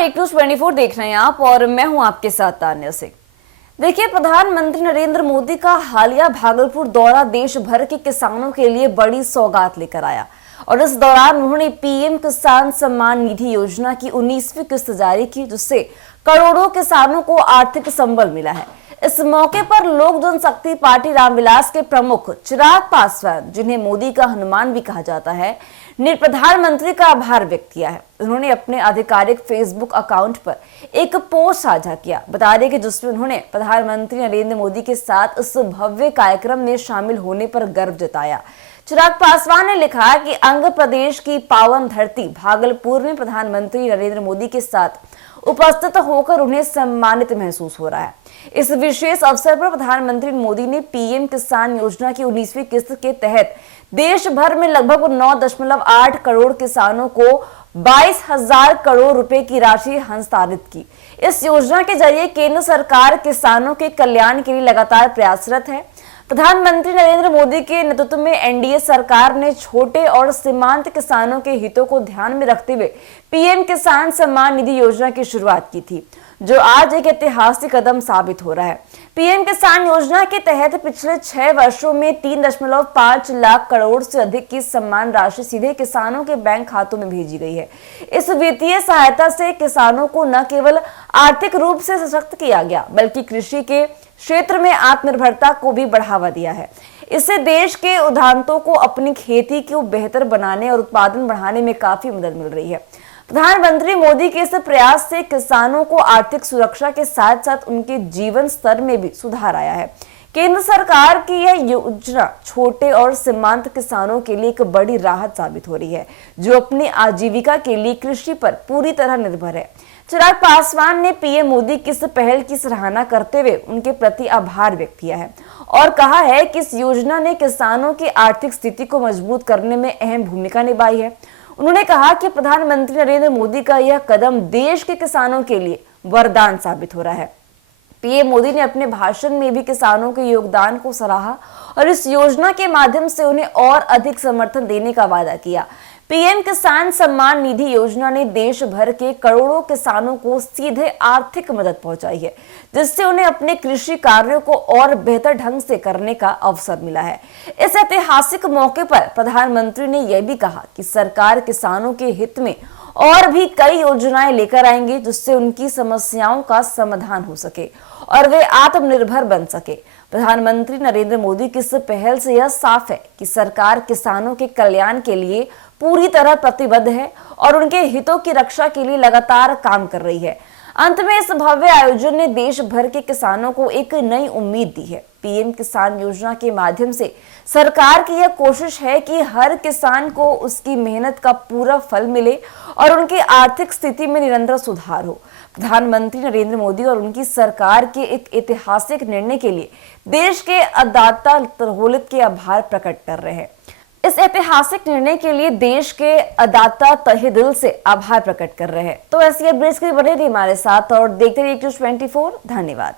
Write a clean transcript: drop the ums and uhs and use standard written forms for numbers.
एक न्यूज 24 देख रहे हैं आप और मैं हूं आपके साथ तान्या सिंह। देखिए, प्रधानमंत्री नरेंद्र मोदी का हालिया भागलपुर दौरा देश भर के किसानों के लिए बड़ी सौगात लेकर आया और इस दौरान उन्होंने पीएम किसान सम्मान निधि योजना की 19वीं किस्त जारी की, जिससे करोड़ों किसानों को आर्थिक संबल मिला है। इस मौके पर लोक जनशक्ति पार्टी रामविलास के प्रमुख चिराग पासवान, जिन्हें मोदी का हनुमान भी कहा जाता है, ने प्रधानमंत्री का आभार व्यक्त किया है। उन्होंने अपने आधिकारिक फेसबुक अकाउंट पर एक पोस्ट साझा किया, बता दें कि जिसमें उन्होंने प्रधानमंत्री नरेंद्र मोदी के साथ इस भव्य कार्यक्रम में शामिल होने पर गर्व जताया। चिराग पासवान ने लिखा कि अंग प्रदेश की पावन धरती भागलपुर में प्रधानमंत्री नरेंद्र मोदी के साथ उपस्थित होकर उन्हें सम्मानित महसूस हो रहा है। इस विशेष अवसर पर प्रधानमंत्री मोदी ने पीएम किसान योजना की 19वीं किस्त के तहत देश भर में लगभग 9.8 करोड़ किसानों को 22,000 करोड़ रुपए की राशि हस्तांतरित की। इस योजना के जरिए केंद्र सरकार किसानों के कल्याण के लिए लगातार प्रयासरत है। प्रधानमंत्री नरेंद्र मोदी के नेतृत्व में एनडीए सरकार ने छोटे और सीमांत किसानों के हितों को ध्यान में रखते हुए पीएम किसान सम्मान निधि योजना की शुरुआत की थी, जो आज एक ऐतिहासिक कदम साबित हो रहा है। पीएम किसान योजना के तहत पिछले 6 वर्षों में 3.5 लाख करोड़ से अधिक की सम्मान राशि सीधे किसानों के बैंक खातों में भेजी गई है। इस वित्तीय सहायता से किसानों को न केवल आर्थिक रूप से सशक्त किया गया, बल्कि कृषि के क्षेत्र में आत्मनिर्भरता को भी बढ़ावा दिया है। इससे देश के उद्यानों को अपनी खेती को बेहतर बनाने और उत्पादन बढ़ाने में काफी मदद मिल रही है। प्रधानमंत्री मोदी के इस प्रयास से किसानों को आर्थिक सुरक्षा के साथ साथ उनके जीवन स्तर में भी सुधार आया है। केंद्र सरकार की यह योजना छोटे और सीमांत किसानों के लिए एक बड़ी राहत साबित हो रही है, जो अपनी आजीविका के लिए कृषि पर पूरी तरह निर्भर है। चिराग पासवान ने पीएम मोदी की इस पहल की सराहना करते हुए उनके प्रति आभार व्यक्त किया है और कहा है कि इस योजना ने किसानों की आर्थिक स्थिति को मजबूत करने में अहम भूमिका निभाई है। उन्होंने कहा कि प्रधानमंत्री नरेंद्र मोदी का यह कदम देश के किसानों के लिए वरदान साबित हो रहा है। पीएम मोदी ने अपने भाषण में भी किसानों के योगदान को सराहा और इस योजना के माध्यम से उन्हें और अधिक समर्थन देने का वादा किया। पीएम किसान सम्मान निधि योजना ने देश भर के करोड़ों किसानों को सीधे आर्थिक मदद पहुंचाई है, जिससे उन्हें अपने कृषि कार्यों को और बेहतर ढंग से करने का अवसर मिला है। इस ऐतिहासिक मौके पर प्रधानमंत्री ने यह भी कहा कि सरकार किसानों के हित में और भी कई योजनाएं लेकर आएंगे, जिससे उनकी समस्याओं का समाधान हो सके और वे आत्मनिर्भर बन सके। प्रधानमंत्री नरेंद्र मोदी की इस पहल से यह साफ है कि सरकार किसानों के कल्याण के लिए पूरी तरह प्रतिबद्ध है और उनके हितों की रक्षा के लिए लगातार काम कर रही है। अंत में इस भव्य आयोजन ने देश भर के किसानों को एक नई उम्मीद दी है। पीएम किसान योजना के माध्यम से सरकार की यह कोशिश है कि हर किसान को उसकी मेहनत का पूरा फल मिले और उनकी आर्थिक स्थिति में निरंतर सुधार हो। प्रधानमंत्री नरेंद्र मोदी और उनकी सरकार के एक ऐतिहासिक निर्णय के लिए देश के अन्नदाता तरहोलित के आभार प्रकट कर रहे हैं। इस ऐतिहासिक निर्णय के लिए देश के अन्नदाता तहे दिल से आभार प्रकट कर रहे हैं। तो ऐसी अपडेट्स के लिए बने रहिए हमारे साथ और देखते रहिए न्यूज़ 24। धन्यवाद।